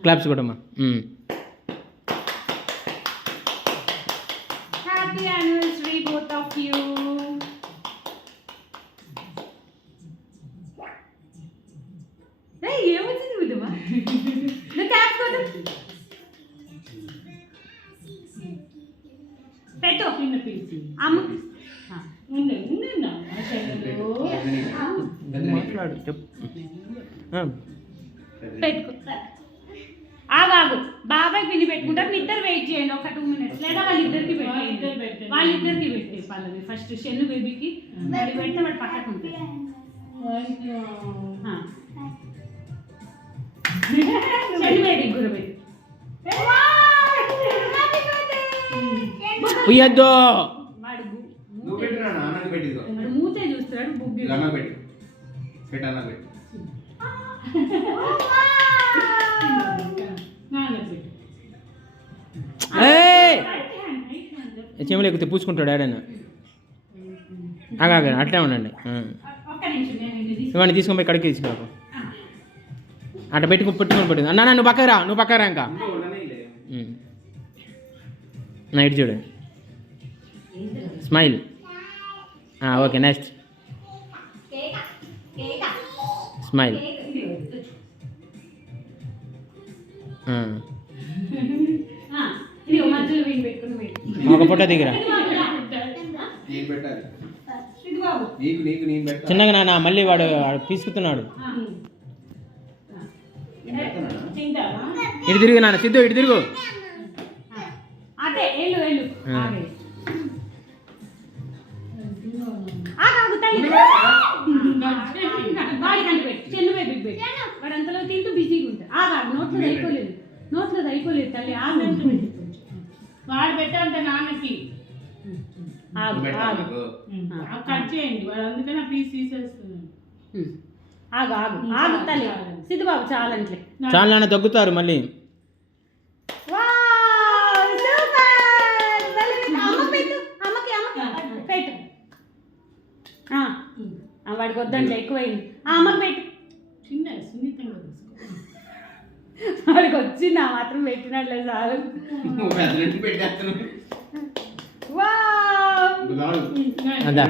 Claps కూడా అమ్మా. Happy anniversary both of you. ఏమొచ్చింది విధమా నా క్యాప్ కొట్టు పెట్టు అమ్మ మాట్లాడు చెప్పు. పెట్టుకో ఆగాగు బాబాయ్ పిన్ని పెట్టుకుంటారు. మీ ఇద్దరు వెయిట్ చేయండి ఒక 2 minutes లేదా వాళ్ళిద్దరికి పెట్టండి. వాళ్ళిద్దరికి పెట్టే పల్లవి ఫస్ట్ షెన్ను బేబీకి వాడి పెడితే వాడు పక్కకు ఉంటాయి. షెన్ను బేబీకి కూడా పెట్టి ఉయ్యద్దు వాడు వాడు మూతే చూస్తాడు బుగ్గి చెవులు ఎక్కితే పూసుకుంటాడు ఆడైనా. ఆగా అట్లే ఉండండి. ఇవన్నీ తీసుకొని పోయి కడికి తీసుకురా. అట్లా పెట్టుకుని అన్నా నువ్వు పక్కరా ఇంకా నైట్ చూడండి. స్మైల్. Okay next smile. ఒక ఫోటో దిగిరా చిన్నగా నాన్న. మళ్ళీ వాడు తీసుకుతున్నాడు. ఇటు తిరుగు నాన్న. సిద్ధు ఇటు తిరుగు. వాడంతలో తింటూ బిజీగా ఉంటాడు. నోట్లో అయిపోలేదు తల్లి. వాడు పెట్టాలంటే నాన్నకి కట్ చేయండి. వాడు అందుకని ఆ పీస్ తీసేస్తున్నాను. ఆగు తల్లి. సిద్ధుబాబు చాలంటే చాలా నాన్న తగ్గుతారు మళ్ళీ. వాడికి వద్దంటే ఎక్కువైంది. అమ్మకి పెట్టు. చిన్న సున్నితంగా వాడికి వచ్చింది ఆ మాత్రం పెట్టినట్లే చాలు. అదా